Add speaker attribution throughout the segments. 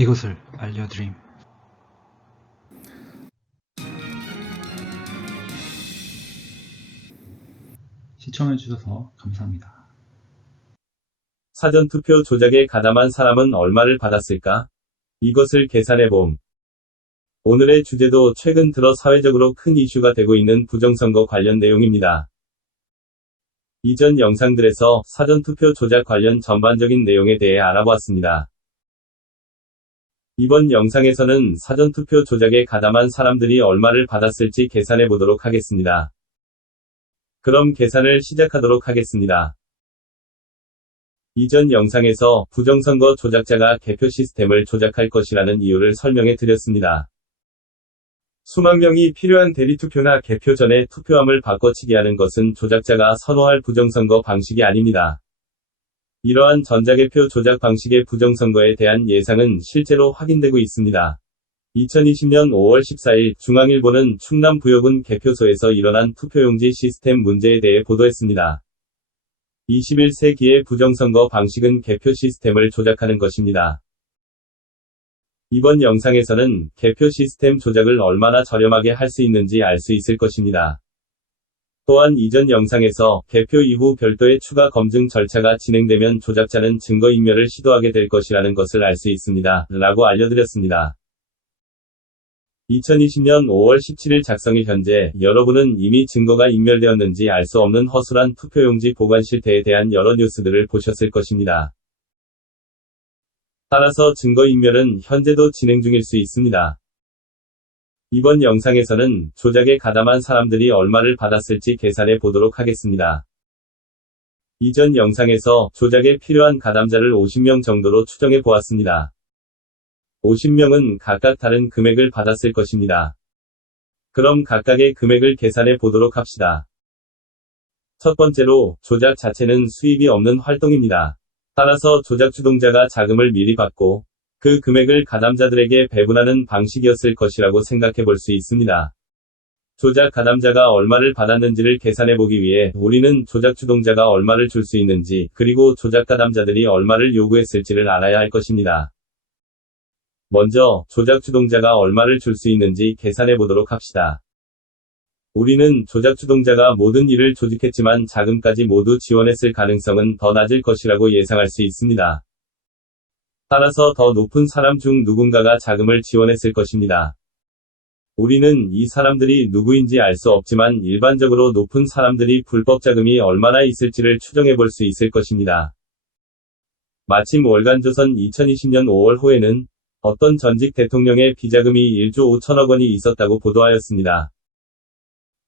Speaker 1: 이것을 알려드림. 시청해주셔서 감사합니다.
Speaker 2: 사전투표 조작에 가담한 사람은 얼마를 받았을까? 이것을 계산해봄. 오늘의 주제도 최근 들어 사회적으로 큰 이슈가 되고 있는 부정선거 관련 내용입니다. 이전 영상들에서 사전투표 조작 관련 전반적인 내용에 대해 알아보았습니다. 이번 영상에서는 사전투표 조작에 가담한 사람들이 얼마를 받았을지 계산해 보도록 하겠습니다. 그럼 계산을 시작하도록 하겠습니다. 이전 영상에서 부정선거 조작자가 개표 시스템을 조작할 것이라는 이유를 설명해 드렸습니다. 수만 명이 필요한 대리투표나 개표 전에 투표함을 바꿔치기 하는 것은 조작자가 선호할 부정선거 방식이 아닙니다. 이러한 전자개표 조작 방식의 부정선거에 대한 예상은 실제로 확인되고 있습니다. 2020년 5월 14일 중앙일보는 충남 부여군 개표소에서 일어난 투표용지 시스템 문제에 대해 보도했습니다. 21세기의 부정선거 방식은 개표 시스템을 조작하는 것입니다. 이번 영상에서는 개표 시스템 조작을 얼마나 저렴하게 할 수 있는지 알 수 있을 것입니다. 또한 이전 영상에서 개표 이후 별도의 추가 검증 절차가 진행되면 조작자는 증거인멸을 시도하게 될 것이라는 것을 알 수 있습니다. 라고 알려드렸습니다. 2020년 5월 17일 작성일 현재 여러분은 이미 증거가 인멸되었는지 알 수 없는 허술한 투표용지 보관 실태에 대한 여러 뉴스들을 보셨을 것입니다. 따라서 증거인멸은 현재도 진행 중일 수 있습니다. 이번 영상에서는 조작에 가담한 사람들이 얼마를 받았을지 계산해 보도록 하겠습니다. 이전 영상에서 조작에 필요한 가담자를 50명 정도로 추정해 보았습니다. 50명은 각각 다른 금액을 받았을 것입니다. 그럼 각각의 금액을 계산해 보도록 합시다. 첫 번째로, 조작 자체는 수입이 없는 활동입니다. 따라서 조작 주동자가 자금을 미리 받고, 그 금액을 가담자들에게 배분하는 방식이었을 것이라고 생각해 볼 수 있습니다. 조작 가담자가 얼마를 받았는지를 계산해 보기 위해 우리는 조작 주동자가 얼마를 줄 수 있는지, 그리고 조작 가담자들이 얼마를 요구했을지를 알아야 할 것입니다. 먼저, 조작 주동자가 얼마를 줄 수 있는지 계산해 보도록 합시다. 우리는 조작 주동자가 모든 일을 조직했지만 자금까지 모두 지원했을 가능성은 더 낮을 것이라고 예상할 수 있습니다. 따라서 더 높은 사람 중 누군가가 자금을 지원했을 것입니다. 우리는 이 사람들이 누구인지 알 수 없지만 일반적으로 높은 사람들이 불법 자금이 얼마나 있을지를 추정해 볼 수 있을 것입니다. 마침 월간조선 2020년 5월 호에는 어떤 전직 대통령의 비자금이 1조 5천억 원이 있었다고 보도하였습니다.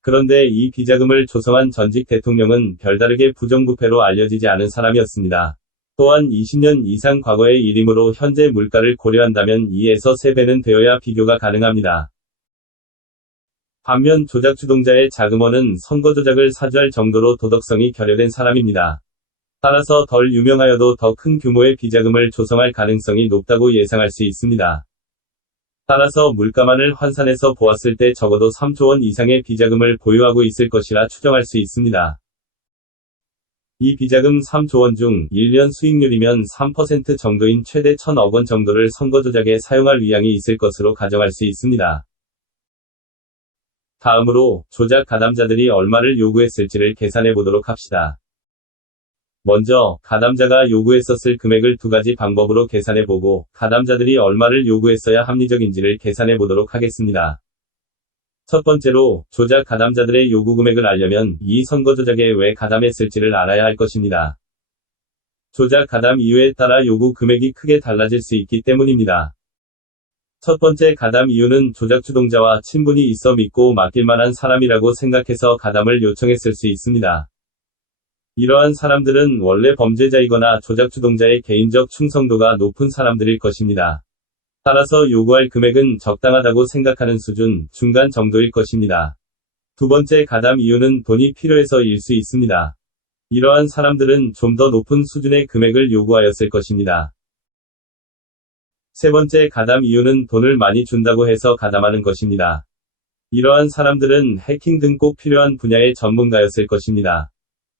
Speaker 2: 그런데 이 비자금을 조성한 전직 대통령은 별다르게 부정부패로 알려지지 않은 사람이었습니다. 또한 20년 이상 과거의 일이므로 현재 물가를 고려한다면 2에서 3배는 되어야 비교가 가능합니다. 반면 조작 주동자의 자금원은 선거 조작을 사주할 정도로 도덕성이 결여된 사람입니다. 따라서 덜 유명하여도 더 큰 규모의 비자금을 조성할 가능성이 높다고 예상할 수 있습니다. 따라서 물가만을 환산해서 보았을 때 적어도 3조 원 이상의 비자금을 보유하고 있을 것이라 추정할 수 있습니다. 이 비자금 3조 원 중 1년 수익률이면 3% 정도인 최대 1000억 원 정도를 선거 조작에 사용할 의향이 있을 것으로 가정할 수 있습니다. 다음으로 조작 가담자들이 얼마를 요구했을지를 계산해 보도록 합시다. 먼저, 가담자가 요구했었을 금액을 두 가지 방법으로 계산해 보고, 가담자들이 얼마를 요구했어야 합리적인지를 계산해 보도록 하겠습니다. 첫 번째로, 조작 가담자들의 요구 금액을 알려면, 이 선거 조작에 왜 가담했을지를 알아야 할 것입니다. 조작 가담 이유에 따라 요구 금액이 크게 달라질 수 있기 때문입니다. 첫 번째 가담 이유는 조작 주동자와 친분이 있어 믿고 맡길 만한 사람이라고 생각해서 가담을 요청했을 수 있습니다. 이러한 사람들은 원래 범죄자이거나 조작 주동자의 개인적 충성도가 높은 사람들일 것입니다. 따라서 요구할 금액은 적당하다고 생각하는 수준, 중간 정도일 것입니다. 두 번째 가담 이유는 돈이 필요해서일 수 있습니다. 이러한 사람들은 좀 더 높은 수준의 금액을 요구하였을 것입니다. 세 번째 가담 이유는 돈을 많이 준다고 해서 가담하는 것입니다. 이러한 사람들은 해킹 등 꼭 필요한 분야의 전문가였을 것입니다.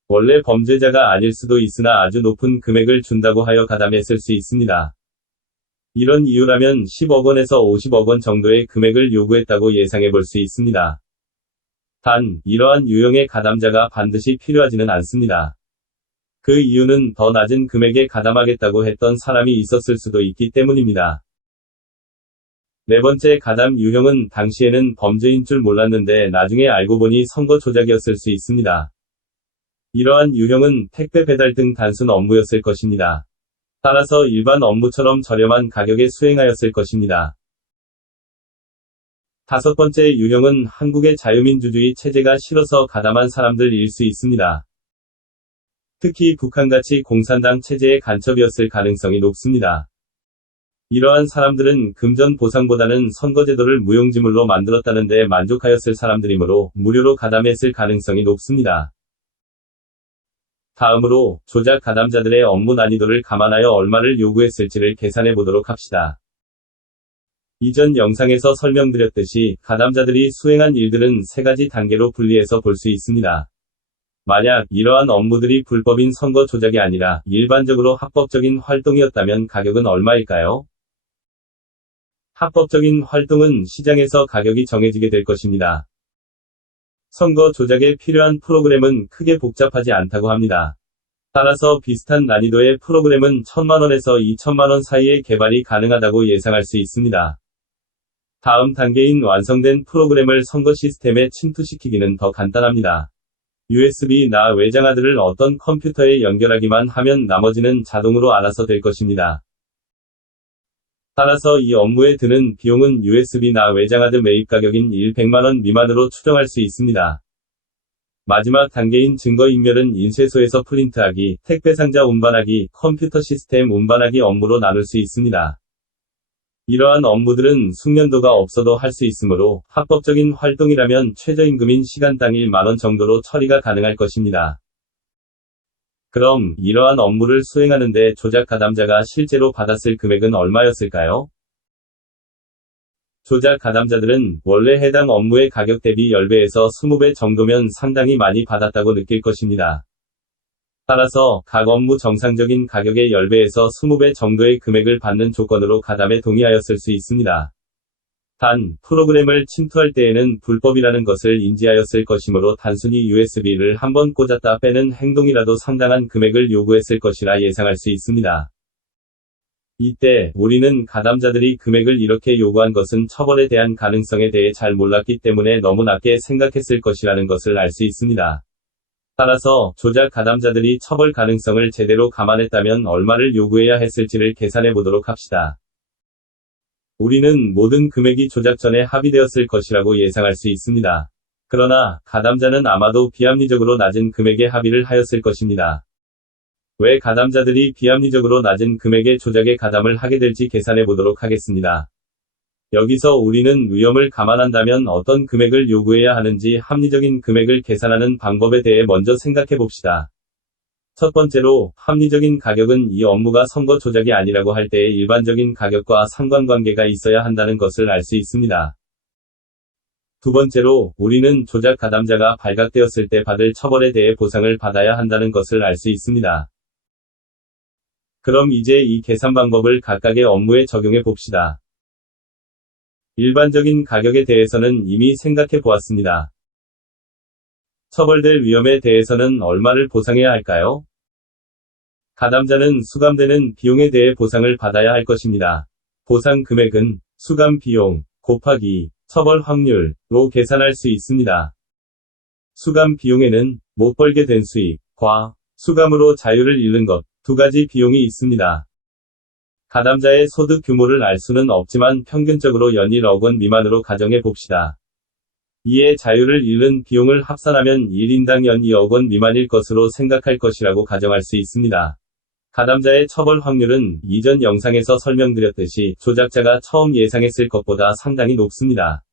Speaker 2: 원래 범죄자가 아닐 수도 있으나 아주 높은 금액을 준다고 하여 가담했을 수 있습니다. 이런 이유라면 10억 원에서 50억 원 정도의 금액을 요구했다고 예상해 볼 수 있습니다. 단, 이러한 유형의 가담자가 반드시 필요하지는 않습니다. 그 이유는 더 낮은 금액에 가담하겠다고 했던 사람이 있었을 수도 있기 때문입니다. 네 번째 가담 유형은 당시에는 범죄인 줄 몰랐는데 나중에 알고 보니 선거 조작이었을 수 있습니다. 이러한 유형은 택배 배달 등 단순 업무였을 것입니다. 따라서 일반 업무처럼 저렴한 가격에 수행하였을 것입니다. 다섯 번째 유형은 한국의 자유민주주의 체제가 싫어서 가담한 사람들일 수 있습니다. 특히 북한같이 공산당 체제의 간첩이었을 가능성이 높습니다. 이러한 사람들은 금전 보상보다는 선거제도를 무용지물로 만들었다는 데 만족하였을 사람들이므로 무료로 가담했을 가능성이 높습니다. 다음으로 조작 가담자들의 업무 난이도를 감안하여 얼마를 요구했을지를 계산해 보도록 합시다. 이전 영상에서 설명드렸듯이 가담자들이 수행한 일들은 세 가지 단계로 분리해서 볼 수 있습니다. 만약 이러한 업무들이 불법인 선거 조작이 아니라 일반적으로 합법적인 활동이었다면 가격은 얼마일까요? 합법적인 활동은 시장에서 가격이 정해지게 될 것입니다. 선거 조작에 필요한 프로그램은 크게 복잡하지 않다고 합니다. 따라서 비슷한 난이도의 프로그램은 1000만원에서 2천만원 사이에 개발이 가능하다고 예상할 수 있습니다. 다음 단계인 완성된 프로그램을 선거 시스템에 침투시키기는 더 간단합니다. USB-나 외장하드를 어떤 컴퓨터에 연결하기만 하면 나머지는 자동으로 알아서 될 것입니다. 따라서 이 업무에 드는 비용은 USB-나 외장하드 매입 가격인 100만원 미만으로 추정할 수 있습니다. 마지막 단계인 증거인멸은 인쇄소에서 프린트하기, 택배 상자 운반하기, 컴퓨터 시스템 운반하기 업무로 나눌 수 있습니다. 이러한 업무들은 숙련도가 없어도 할 수 있으므로 합법적인 활동이라면 최저임금인 시간당 1만원 정도로 처리가 가능할 것입니다. 그럼 이러한 업무를 수행하는데 조작 가담자가 실제로 받았을 금액은 얼마였을까요? 조작 가담자들은 원래 해당 업무의 가격 대비 10배에서 20배 정도면 상당히 많이 받았다고 느낄 것입니다. 따라서 각 업무 정상적인 가격의 10배에서 20배 정도의 금액을 받는 조건으로 가담에 동의하였을 수 있습니다. 단, 프로그램을 침투할 때에는 불법이라는 것을 인지하였을 것이므로 단순히 USB를 한번 꽂았다 빼는 행동이라도 상당한 금액을 요구했을 것이라 예상할 수 있습니다. 이때, 우리는 가담자들이 금액을 이렇게 요구한 것은 처벌에 대한 가능성에 대해 잘 몰랐기 때문에 너무 낮게 생각했을 것이라는 것을 알 수 있습니다. 따라서, 조작 가담자들이 처벌 가능성을 제대로 감안했다면 얼마를 요구해야 했을지를 계산해 보도록 합시다. 우리는 모든 금액이 조작 전에 합의되었을 것이라고 예상할 수 있습니다. 그러나, 가담자는 아마도 비합리적으로 낮은 금액에 합의를 하였을 것입니다. 왜 가담자들이 비합리적으로 낮은 금액의 조작에 가담을 하게 될지 계산해 보도록 하겠습니다. 여기서 우리는 위험을 감안한다면 어떤 금액을 요구해야 하는지 합리적인 금액을 계산하는 방법에 대해 먼저 생각해 봅시다. 첫 번째로, 합리적인 가격은 이 업무가 선거 조작이 아니라고 할 때의 일반적인 가격과 상관관계가 있어야 한다는 것을 알 수 있습니다. 두 번째로, 우리는 조작 가담자가 발각되었을 때 받을 처벌에 대해 보상을 받아야 한다는 것을 알 수 있습니다. 그럼 이제 이 계산 방법을 각각의 업무에 적용해 봅시다. 일반적인 가격에 대해서는 이미 생각해 보았습니다. 처벌될 위험에 대해서는 얼마를 보상해야 할까요? 가담자는 수감되는 비용에 대해 보상을 받아야 할 것입니다. 보상 금액은 수감 비용 곱하기 처벌 확률로 계산할 수 있습니다. 수감 비용에는 못 벌게 된 수익 과 수감으로 자유를 잃는 것 두 가지 비용이 있습니다. 가담자의 소득 규모를 알 수는 없지만 평균적으로 연일 억원 미만으로 가정해 봅시다. 이에 자유를 잃는 비용을 합산하면 1인당 연 2억 원 미만일 것으로 생각할 것이라고 가정할 수 있습니다. 가담자의 처벌 확률은 이전 영상에서 설명드렸듯이 조작자가 처음 예상했을 것보다 상당히 높습니다.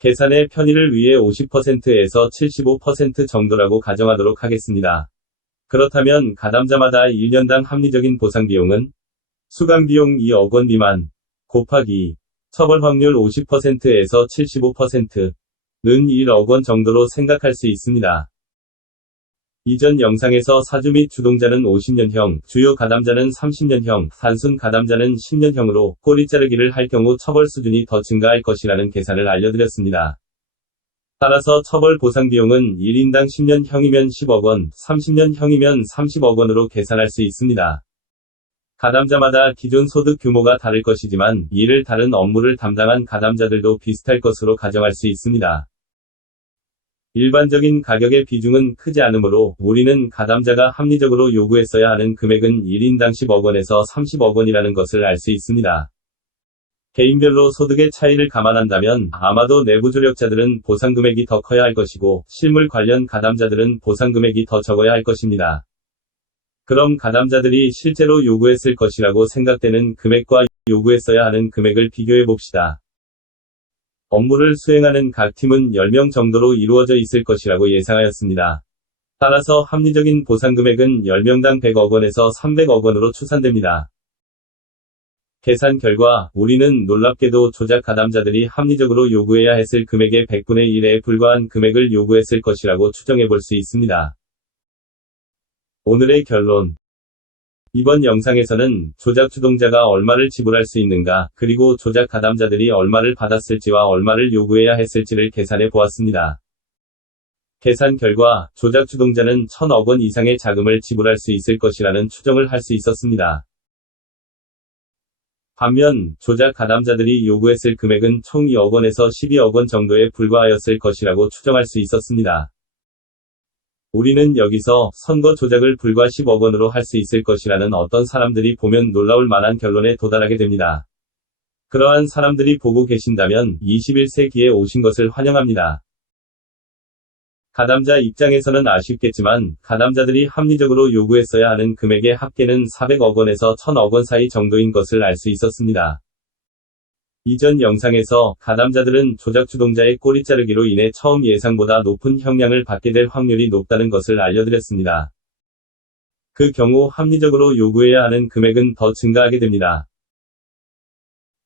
Speaker 2: 계산의 편의를 위해 50%에서 75% 정도라고 가정하도록 하겠습니다. 그렇다면 가담자마다 1년당 합리적인 보상 비용은 수감 비용 2억 원 미만 곱하기 처벌 확률 50%에서 75%는 1억 원 정도로 생각할 수 있습니다. 이전 영상에서 사주 및 주동자는 50년형, 주요 가담자는 30년형, 단순 가담자는 10년형으로 꼬리 자르기를 할 경우 처벌 수준이 더 증가할 것이라는 계산을 알려드렸습니다. 따라서 처벌 보상 비용은 1인당 10년형이면 10억 원, 30년형이면 30억 원으로 계산할 수 있습니다. 가담자마다 기존 소득 규모가 다를 것이지만 이를 다른 업무를 담당한 가담자들도 비슷할 것으로 가정할 수 있습니다. 일반적인 가격의 비중은 크지 않으므로 우리는 가담자가 합리적으로 요구했어야 하는 금액은 1인당 10억 원에서 30억 원이라는 것을 알 수 있습니다. 개인별로 소득의 차이를 감안한다면 아마도 내부 조력자들은 보상 금액이 더 커야 할 것이고 실물 관련 가담자들은 보상 금액이 더 적어야 할 것입니다. 그럼 가담자들이 실제로 요구했을 것이라고 생각되는 금액과 요구했어야 하는 금액을 비교해 봅시다. 업무를 수행하는 각 팀은 10명 정도로 이루어져 있을 것이라고 예상하였습니다. 따라서 합리적인 보상 금액은 10명당 100억 원에서 300억 원으로 추산됩니다. 계산 결과 우리는 놀랍게도 조작 가담자들이 합리적으로 요구해야 했을 금액의 100분의 1에 불과한 금액을 요구했을 것이라고 추정해 볼 수 있습니다. 오늘의 결론. 이번 영상에서는 조작 주동자가 얼마를 지불할 수 있는가, 그리고 조작 가담자들이 얼마를 받았을지와 얼마를 요구해야 했을지를 계산해 보았습니다. 계산 결과 조작 주동자는 1000억 원 이상의 자금을 지불할 수 있을 것이라는 추정을 할 수 있었습니다. 반면 조작 가담자들이 요구했을 금액은 총 2억 원에서 12억 원 정도에 불과하였을 것이라고 추정할 수 있었습니다. 우리는 여기서 선거 조작을 불과 10억 원으로 할 수 있을 것이라는 어떤 사람들이 보면 놀라울 만한 결론에 도달하게 됩니다. 그러한 사람들이 보고 계신다면 21세기에 오신 것을 환영합니다. 가담자 입장에서는 아쉽겠지만 가담자들이 합리적으로 요구했어야 하는 금액의 합계는 400억 원에서 1000억 원 사이 정도인 것을 알 수 있었습니다. 이전 영상에서 가담자들은 조작 주동자의 꼬리 자르기로 인해 처음 예상보다 높은 형량을 받게 될 확률이 높다는 것을 알려드렸습니다. 그 경우 합리적으로 요구해야 하는 금액은 더 증가하게 됩니다.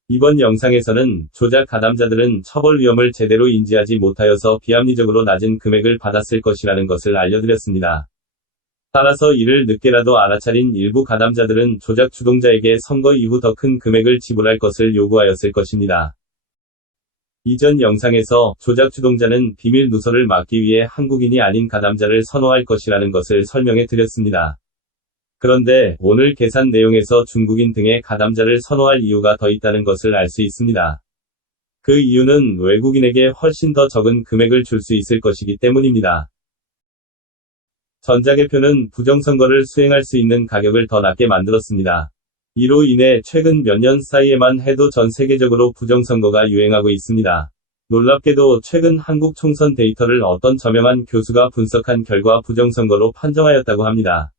Speaker 2: 이번 영상에서는 조작 가담자들은 처벌 위험을 제대로 인지하지 못하여서 비합리적으로 낮은 금액을 받았을 것이라는 것을 알려드렸습니다. 따라서 이를 늦게라도 알아차린 일부 가담자들은 조작 주동자에게 선거 이후 더 큰 금액을 지불할 것을 요구하였을 것입니다. 이전 영상에서 조작 주동자는 비밀 누설을 막기 위해 한국인이 아닌 가담자를 선호할 것이라는 것을 설명해 드렸습니다. 그런데 오늘 계산 내용에서 중국인 등의 가담자를 선호할 이유가 더 있다는 것을 알 수 있습니다. 그 이유는 외국인에게 훨씬 더 적은 금액을 줄 수 있을 것이기 때문입니다. 전자개표는 부정선거를 수행할 수 있는 가격을 더 낮게 만들었습니다. 이로 인해 최근 몇 년 사이에만 해도 전 세계적으로 부정선거가 유행하고 있습니다. 놀랍게도 최근 한국 총선 데이터를 어떤 저명한 교수가 분석한 결과 부정선거로 판정하였다고 합니다.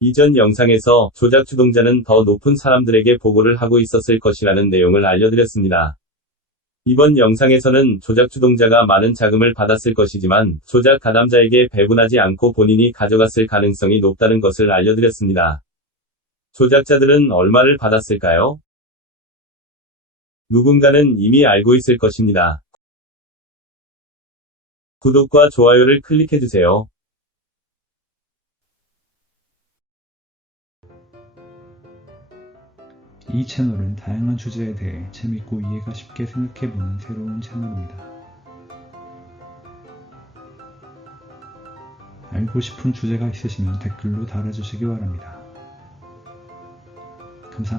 Speaker 2: 이전 영상에서 조작 주동자는 더 높은 사람들에게 보고를 하고 있었을 것이라는 내용을 알려드렸습니다. 이번 영상에서는 조작 주동자가 많은 자금을 받았을 것이지만 조작 가담자에게 배분하지 않고 본인이 가져갔을 가능성이 높다는 것을 알려드렸습니다. 조작자들은 얼마를 받았을까요? 누군가는 이미 알고 있을 것입니다. 구독과 좋아요를 클릭해주세요.
Speaker 1: 이 채널은 다양한 주제에 대해 재밌고 이해가 쉽게 생각해보는 새로운 채널입니다. 알고 싶은 주제가 있으시면 댓글로 달아주시기 바랍니다. 감사합니다.